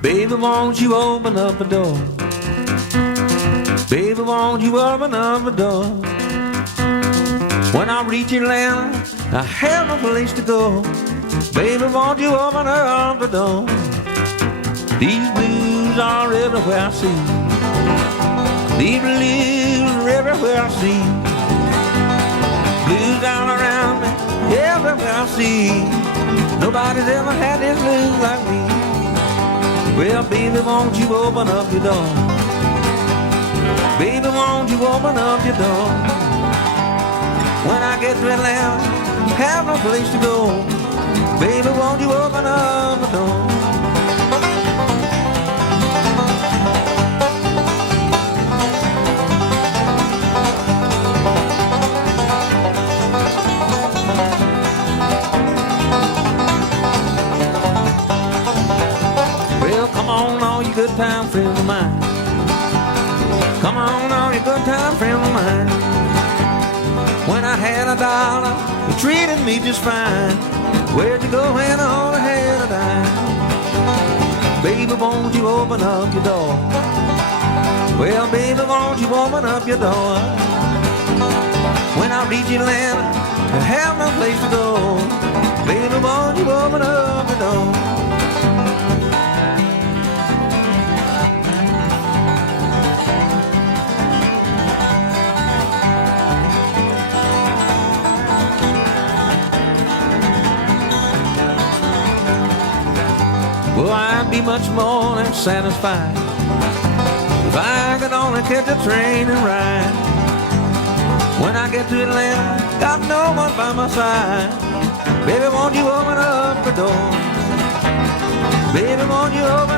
Baby, won't you open up the door? Baby, won't you open up the door? When I reach Atlanta, I have no place to go. Baby, won't you open up the door? These blues are everywhere I see. These blues are everywhere I see. Blues all around me, everywhere I see. Nobody's ever had this blues like me. Well, baby, won't you open up your door? Baby, won't you open up your door? When I get to Atlanta, have no place to go. Baby, won't you open up the door? Well, come on, all you good time friends of mine. Come on, all you good time friends of mine. When I had $1, you treated me just fine. Where'd you go when I only had a dime? Baby, won't you open up your door? Well, baby, won't you open up your door? When I reach Atlanta, I have no place to go. Baby, won't you open up your door? Well, I'd be much more than satisfied if I could only catch a train and ride. When I get to Atlanta, got no one by my side. Baby, won't you open up the door? Baby, won't you open